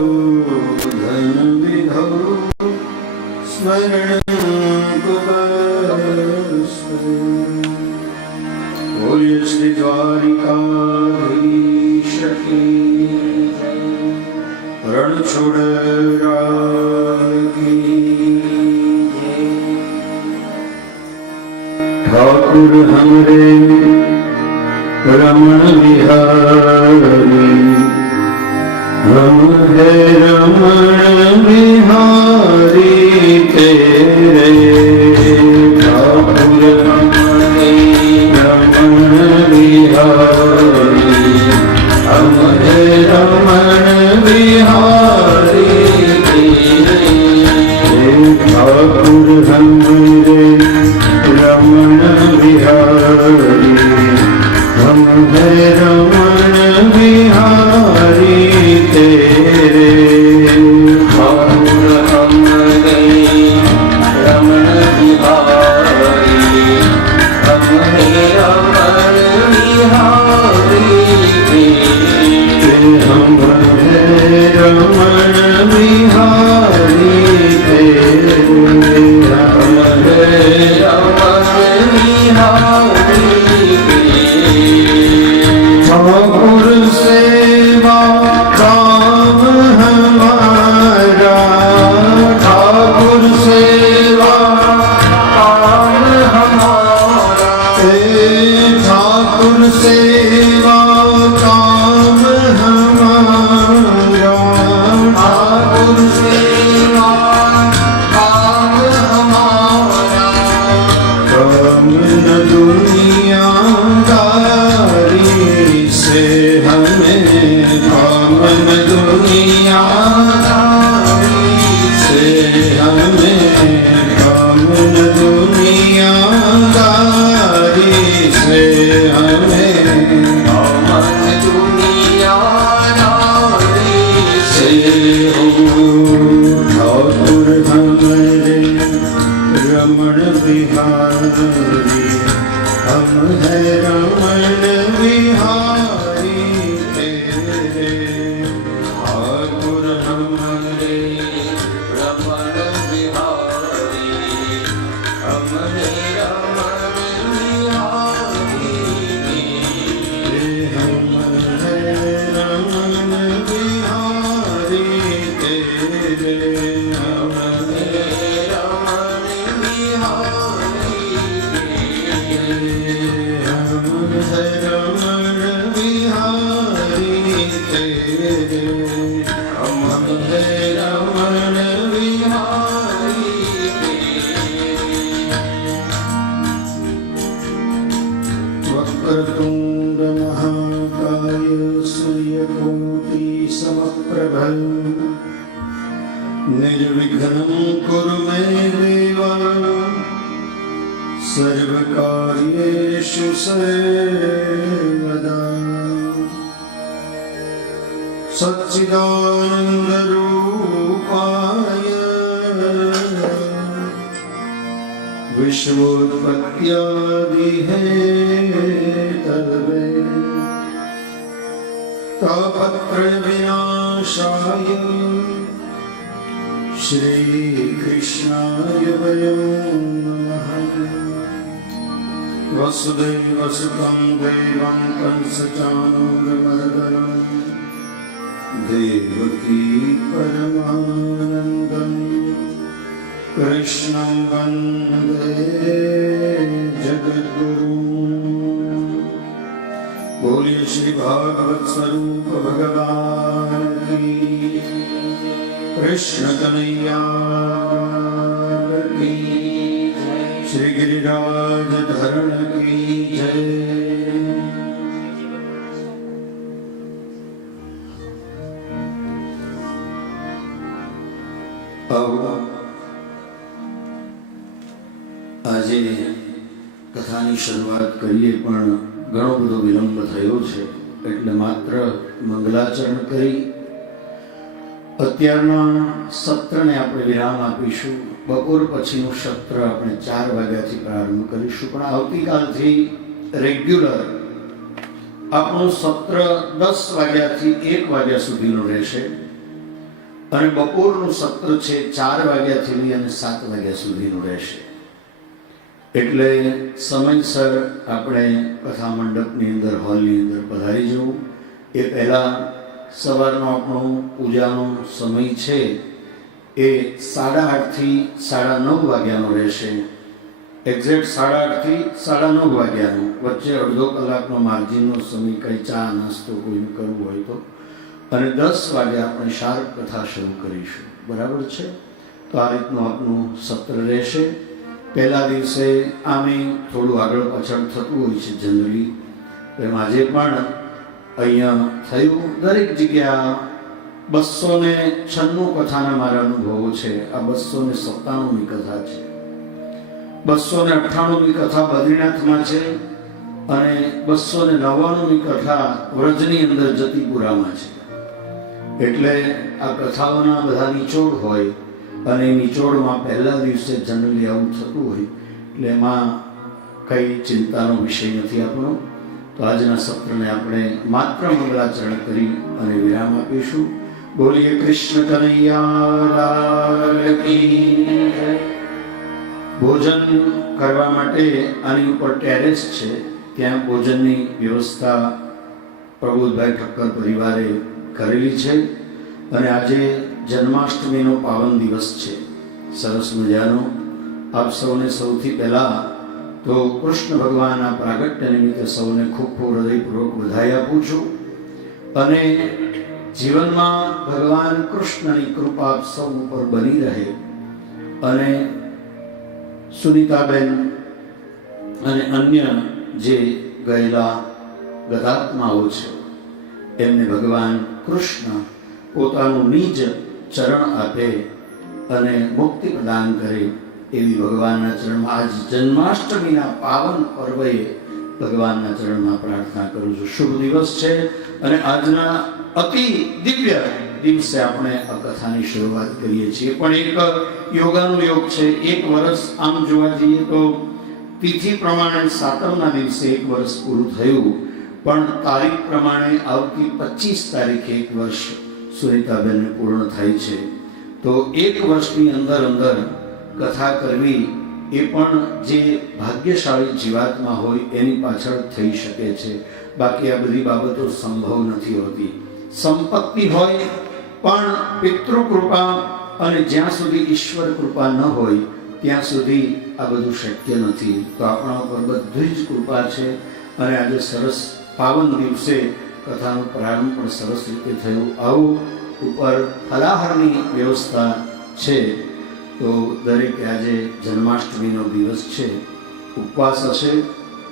धन विधौ स्मरण बोलिए श्री द्वारिकाधीश की रणछोड़ की ठाकुर हमरे रमण बिहारी हम है रमण बिहारी तेरे ठाकुर हमरे रमण बिहारी हम है रमण बिहारी तेरे ठाकुर हमरे रमण बिहारी हम है रमण बिहारी तेरे ठाकुर हमरे रमण बिहारी हम है रमण बिहारी तेरे हम है रमण बिहारी तेरे हम है रमण बिहारी ठाकुर सेवा काम हमारा ठाकुर सेवा काम हमारा ठाकुर सेवा काम हमारा ठाकुर सेवा काम हमारा काम न दुनियादारी से हमें कामन दुनियादारी से हमें कामन दुनियादारी से हमें कामन दुनियादारी से हो ठाकुर हमरे रमण बिहारी हम है रमण बिहारी तेरे ठाकुर हमरे रमण बिहारी हम है रमण बिहारी तेरे हम है रमण बिहारी तेरे हम है रमण बिहारी हम है रमण बिहारी तेरे हम है रमण बिहारी वक्रतुंड महाकाय सूर्यकोटि समप्रभ निर्विघ्नं कुरु मे देव सर्वकार्येषु सर्वदा सच्चिदानन्दरूपाय विश्वोत्पत्त्यादिहेतवे तापत्रयविनाशाय श्रीकृष्णाय वयं नमः वसुदेवसुतं देवं कंसचाणूरमर्दनं देवकी परमानन्दं कृष्णं वन्दे जगद्गुरुं बोलिए श्री भागवत स्वरूप भगवान की कृष्ण कन्हैया की श्री गिरिराज धरण की जय। આજે કથાની શરૂઆત કરીએ પણ ઘણો બધો વિલંબ થયો છે એટલે માત્ર મંગલાચરણ કરી અત્યારના સત્રને આપણે વિરામ આપીશું। બપોર પછીનું સત્ર આપણે 4 વાગ્યાથી પ્રારંભ કરીશું, પણ આવતીકાલથી રેગ્યુલર આપણું સત્ર 10 વાગ્યાથી 1 વાગ્યા સુધીનું રહેશે। અને બપોરનું સત્ર છે 4 વાગ્યાથી લઈ અને 7 વાગ્યા સુધીનું રહેશે. એટલે સમયસર આપણે કથા મંડપની અંદર, હોલની અંદર પધારી જવું. એ પહેલાં સવારનો આપણો પૂજાનો સમય છે એ 8:30 થી 9:30 વાગ્યાનો રહેશે. એક્ઝેક્ટ 8:30 થી 9:30 વાગ્યાનો. વચ્ચે અડધો કલાકનો માર્જિનનો સમય, કંઈ ચા નાસ્તો કોઈને કરવું હોય તો. અને 10 વાગે આપણે શાર્પ કથા શરૂ કરીશું. બરાબર છે? તો આ રીતનું આપનું સત્ર રહેશે. પહેલા દિવસે આમે થોડું આગળ પાછળ થતું હોય છે જનરલી. એમ આજે પણ અહીંયા થયું. દરેક જગ્યા 296 કથાના મારા અનુભવો છે. આ 297મી કથા છે. 298મી કથા બદ્રીનાથમાં છે અને 299મી કથા વ્રજની અંદર જતીપુરામાં છે. એટલે આ કથાઓના બધા નિચોડ હોય અને નિચોડમાં પહેલા દિવસે જનરલી આવું થતું હોય એટલે એમાં કંઈ ચિંતાનો વિષય નથી આપણો. તો આજના સત્રને આપણે માત્ર મંગલાચરણ કરી અને વિરામ આપીશું. બોલીએ કૃષ્ણ કનૈયા લાલ કી જય. ભોજન કરવા માટે આની ઉપર ટેરેસ છે, ત્યાં ભોજનની વ્યવસ્થા પ્રબોધભાઈ ઠક્કર પરિવારે કરેલી છે. અને આજે જન્માષ્ટમીનો પાવન દિવસ છે, સરસ મજાનો. આપ સૌને સૌથી પહેલાં તો કૃષ્ણ ભગવાનના પ્રાગટ્ય નિમિત્તે સૌને ખૂબ ખૂબ હૃદયપૂર્વક વધાઈ આપું છું. અને જીવનમાં ભગવાન કૃષ્ણની કૃપા આપ સૌ ઉપર બની રહે અને સુનીતાબેન અને અન્ય જે ગયેલા ગતાત્માઓ છે એમને ભગવાન કૃષ્ણ પોતાનું નિજ ચરણ આપે અને મુક્તિ પ્રદાન કરે એવી ભગવાનના ચરણમાં આજ જન્માષ્ટમીના પાવન પર્વે ભગવાનના ચરણમાં પ્રાર્થના કરું છું. શુભ દિવસ છે અને આજના અતિ દિવ્ય દિવસે આપણે આ કથાની શરૂઆત કરીએ છીએ. પણ એક યોગાનુયોગ છે. 1 વર્ષ આમ જોવા જઈએ તો તિથિ પ્રમાણે 7મના દિવસે 1 વર્ષ પૂરું થયું, પણ તારીખ પ્રમાણે આવતી 25 તારીખે 1 વર્ષ સુનીતાબેનને પૂર્ણ થાય છે. તો 1 વર્ષની અંદર કથા કરવી એ પણ જે ભાગ્યશાળી જીવાત્મા હોય એની પાછળ થઈ શકે છે. બાકી આ બધી બાબતો સંભવ નથી હોતી. સંપત્તિ હોય પણ પિતૃકૃપા અને જ્યાં સુધી ઈશ્વર કૃપા ન હોય ત્યાં સુધી આ બધું શક્ય નથી. તો આપણા ઉપર બધી જ કૃપા છે અને આજે સરસ પાવન દિવસે કથાનો પ્રારંભ પણ સરસ રીતે થયો. આવું ઉપર ફલાહારની વ્યવસ્થા છે. તો દરેકે આજે જન્માષ્ટમીનો દિવસ છે, ઉપવાસ હશે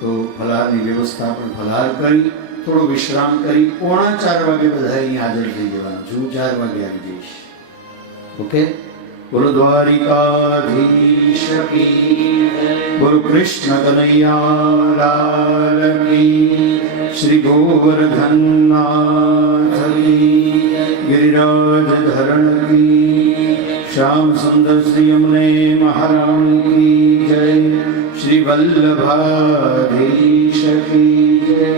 તો ફલાહારની વ્યવસ્થા પણ ફલાહાર કરી થોડો વિશ્રામ કરી 3:45 વાગે બધા અહીં હાજર થઈ જવાનું. હું 4 વાગે આવી જઈશ. ઓકે? બોલો દ્વારિકાધીશ કી જય. બોલો કૃષ્ણ કનૈયા લાલ કી. શ્રી ગોવર્ધનનાથ કી. गिरिराज धरण की. श्याम सुंदर श्री यमुने महारानी की जय. श्री वल्लभाधीश की जय.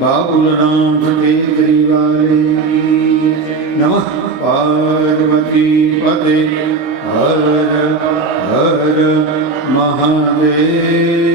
बाबुलनाथ टेकरी वाले की नमः. पार्वती पते हर हर महादेव.